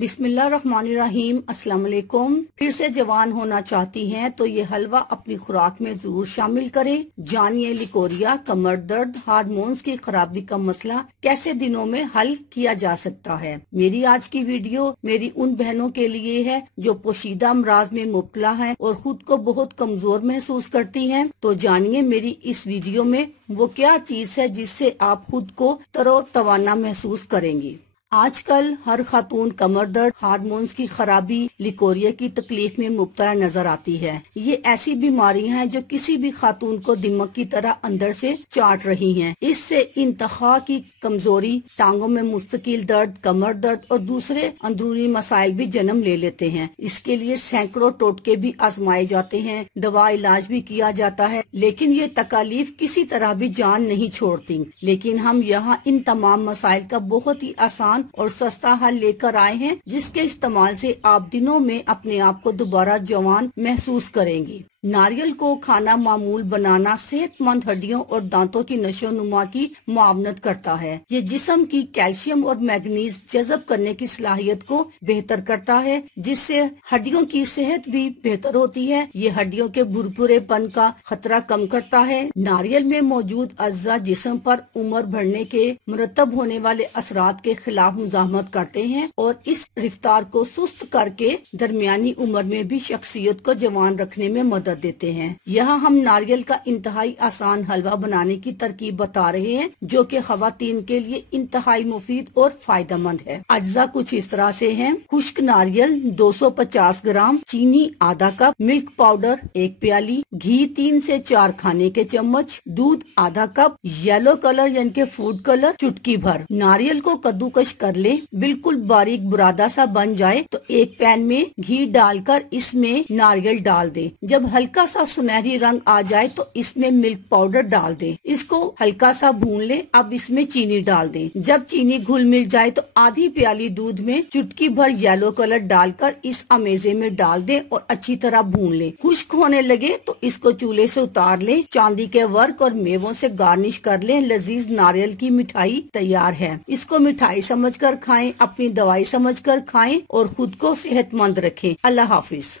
बिस्मिल्लाहिर्रहमानिर्रहीम। अस्सलाम वालेकुम। फिर से जवान होना चाहती हैं तो ये हलवा अपनी खुराक में जरूर शामिल करें। जानिए लिकोरिया, कमर दर्द, हार्मोन्स की खराबी का मसला कैसे दिनों में हल किया जा सकता है। मेरी आज की वीडियो मेरी उन बहनों के लिए है जो पोशीदा अमराज में मुब्तला हैं और खुद को बहुत कमजोर महसूस करती हैं। तो जानिए मेरी इस वीडियो में वो क्या चीज है जिससे आप खुद को तरोतवाना महसूस करेंगी। आजकल हर खातून कमर दर्द, हार्मोन्स की खराबी, लिकोरिया की तकलीफ में मुब्तला नजर आती है। ये ऐसी बीमारियां हैं जो किसी भी खातून को दिमाग की तरह अंदर से चाट रही हैं। इससे इंतहा की कमजोरी, टांगों में मुस्तकिल दर्द, कमर दर्द और दूसरे अंदरूनी मसाइल भी जन्म ले लेते हैं। इसके लिए सैकड़ों टोटके भी आजमाए जाते हैं, दवा इलाज भी किया जाता है, लेकिन ये तकालीफ किसी तरह भी जान नहीं छोड़ती। लेकिन हम यहाँ इन तमाम मसाइल का बहुत ही आसान और सस्ता हल लेकर आए हैं, जिसके इस्तेमाल से आप दिनों में अपने आप को दोबारा जवान महसूस करेंगी। नारियल को खाना मामूल बनाना सेहतमंद हड्डियों और दांतों की नशोनुमा की मुआवनत करता है। ये जिस्म की कैल्शियम और मैग्नीज जज़ब करने की सलाहियत को बेहतर करता है, जिससे हड्डियों की सेहत भी बेहतर होती है। ये हड्डियों के भुरभुरेपन का खतरा कम करता है। नारियल में मौजूद अज्जा जिस्म पर उम्र बढ़ने के मुरतब होने वाले असरात के खिलाफ मुजाहमत करते हैं और इस रफ्तार को सुस्त करके दरमियानी उम्र में भी शख्सियत को जवान रखने में मदद देते हैं। यहाँ हम नारियल का इंतहाई आसान हलवा बनाने की तरकीब बता रहे हैं, जो कि खवातीन के लिए इंतहाई मुफीद और फायदेमंद है। अज्जा कुछ इस तरह से हैं। खुश्क नारियल 250 ग्राम, चीनी आधा कप, मिल्क पाउडर 1 प्याली, घी 3 से 4 खाने के चम्मच, दूध आधा कप, येलो कलर यानी के फूड कलर चुटकी भर। नारियल को कद्दूकश कर ले, बिल्कुल बारीक बुरादा सा बन जाए तो एक पैन में घी डालकर इसमें नारियल डाल दे। जब हल्का सा सुनहरी रंग आ जाए तो इसमें मिल्क पाउडर डाल दें। इसको हल्का सा भून ले। अब इसमें चीनी डाल दें। जब चीनी घुल मिल जाए तो आधी प्याली दूध में चुटकी भर येलो कलर डालकर इस अमेजे में डाल दें और अच्छी तरह भून ले। खुश्क होने लगे तो इसको चूल्हे से उतार ले। चांदी के वर्क और मेवों से गार्निश कर ले। लजीज नारियल की मिठाई तैयार है। इसको मिठाई समझकर खाएं, अपनी दवाई समझकर खाएं और खुद को सेहतमंद रखें। अल्लाह हाफिज।